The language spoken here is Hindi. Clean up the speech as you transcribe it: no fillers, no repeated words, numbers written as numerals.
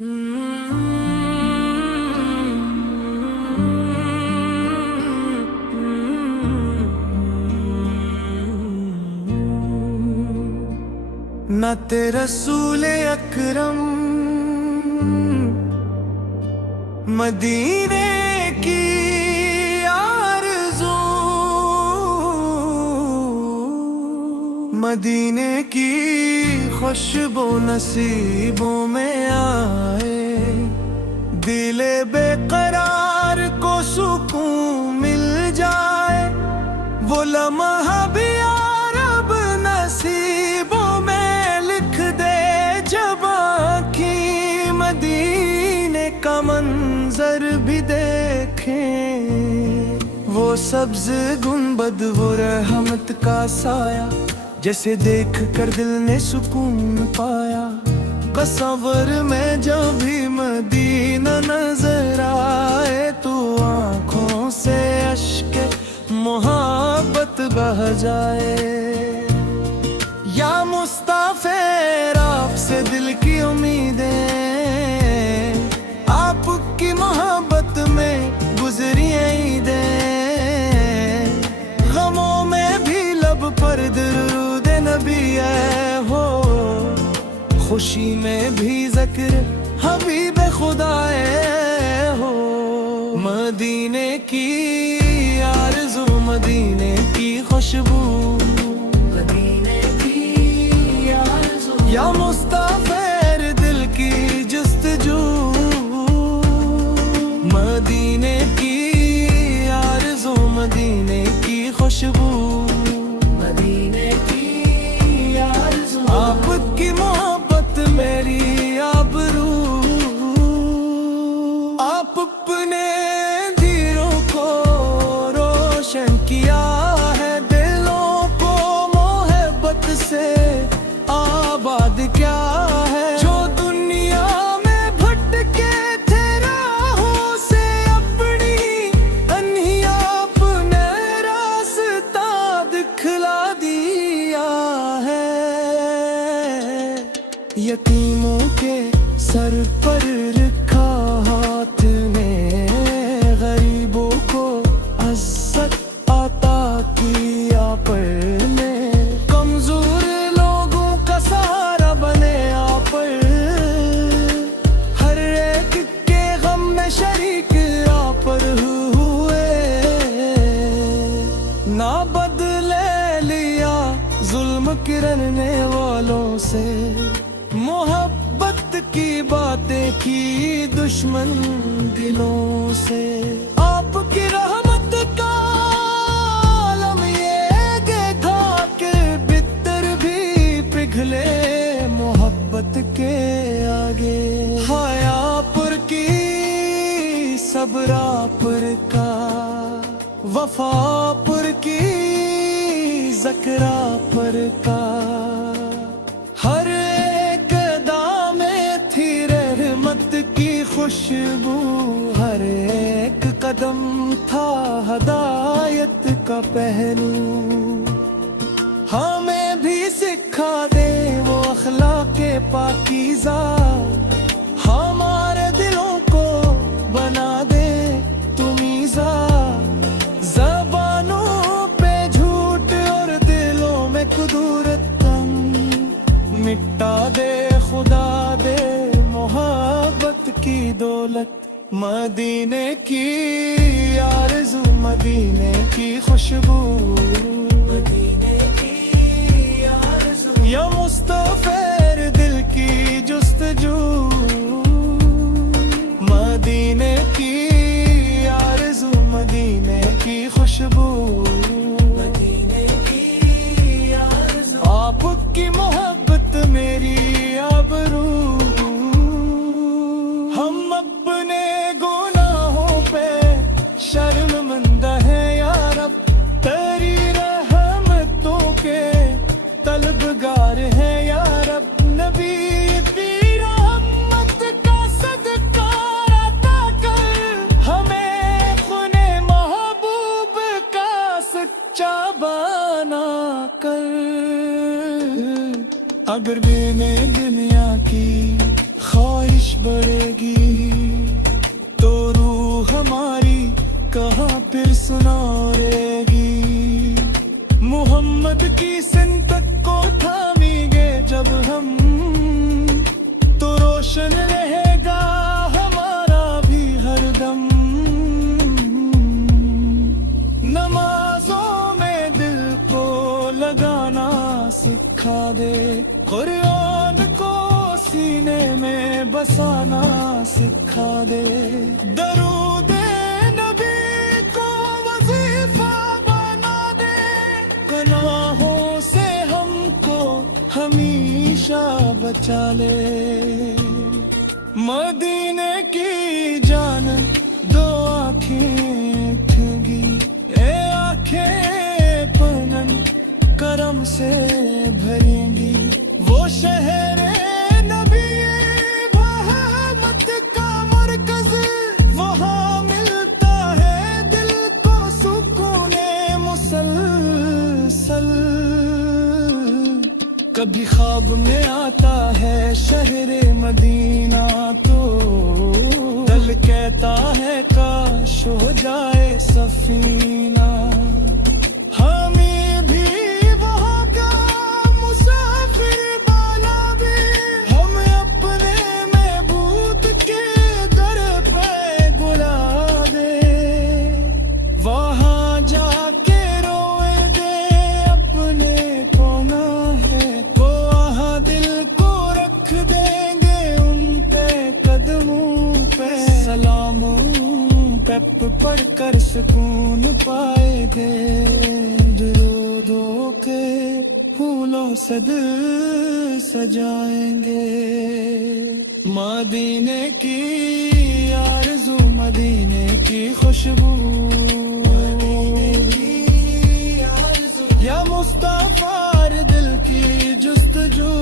ना तेरे रसूले अकरम मदीने की आरज़ू, मदीने की खुशबू नसीबों में आए। दिले बेकरार को सुकून मिल जाए, वो लम्हा भी यारब नसीबों में लिख दे। जब आँखी मदीने का मंजर भी देखें, वो सब्ज गुंबद वो रहमत का साया, जैसे देख कर दिल ने सुकून पाया। तस्वर में जब भी मदीना नजर आए, तो आँखों से अश्के मोहब्बत बह जाए। या मुस्ताफिर आपसे दिल की उम्मीदें, आपकी मोहब्बत में गुजरी ईदें। गमों में भी लब पर दुरूद नबी है हो, खुशी में भी ज़िक्र हबीब खुदाए हो। मदीने की आरज़ू, मदीने की खुशबू, मदीने की आरज़ू। या मुस्ताफिर दिल की जुस्तजू, मदीने की आरज़ू, मदीने की खुशबू, मदीने की आरज़ू। आपकी मोहब्बत मेरी आबरू, आप अपने दिलों को रोशन किया है। दिलों को मोहब्बत से आबाद क्या है। जो दुनिया में भटके थे राहों से, अपनी अनहिया अपने रास्ता दिखला दिया है। यतीमों के सर पर रखा हाथ ने, गरीबों को इज्जत अता किया पर ने। कमजोर लोगों का सहारा बने आप, हर एक के गम में शरीक आप हुए। ना बदले लिया जुल्म करने वालों से, मोहब्बत की बातें की दुश्मन दिलों से। आपकी रहमत का आलम ये देखा कि बितर भी पिघले मोहब्बत के आगे। हयापुर की सबरापुर का, वफापुर की ज़करापुर का, हर एक दामे थी रहमत की खुशबू। हर एक कदम था हदायत का पहलू। हमें भी सिखा दे वो अखलाके पाकीज़ा, हमारे दिलों को बना दे तुमीज़ा। ज़बानों पे झूठ और दिलों में कुदूरत मिटा दे। खुदा दे मोहब्बत की दौलत, मदीने की आरज़ू, मदीने की खुशबू, मदीने की आरज़ू। या मुस्ताफिर दिल की जुस्तजू, मदीने की आरज़ू, मदीने की खुशबू, मदीने की आरज़ू। आपकी मोहब्बत मेरी आबरू। हम अपने गुनाहों पे शर्मिंदा है या रब, तेरी रहमतों के तलबगार है या रब। नबी की रहमत का सदका अता कर, हमें खुने महबूब का सच्चा बना कर। अगर मैंने दुनिया की ख्वाहिश बड़े की संकट को थामेंगे जब हम, तो रोशन रहेगा हमारा भी हरदम। नमाजों में दिल को लगाना सिखा दे, कुरान को सीने में बसाना सिखा दे, दरूद नबी को वजीफा बना दे, गुनाहों से हमको हमेशा बचा ले। मदीने की जान दो आँखें ठगी, ए आँखें पनन करम से भरेंगी। वो शहर नबी वहामत का मरकज, वहाँ मिलता है दिल को सुकून मुसलसल। कभी ख्वाब में आता है शहर मदीना, तो दिल कहता है काश हो जाए सफीना। हमें भी वहाँ का मुसाफिर बना दे, हम अपने महबूब के दर पे बुला दे। वहाँ जाके रोए दे अपने कोना है को, वहाँ दिल को रख देंगे उन पे कदमों पे। सलामों पे पढ़कर सुकून पाएंगे, दुरूदों के फूलों से दिल सजाएंगे। मदीने की आरज़ू, मदीने की खुशबू, या मुस्तफा दिल की जुस्तजू।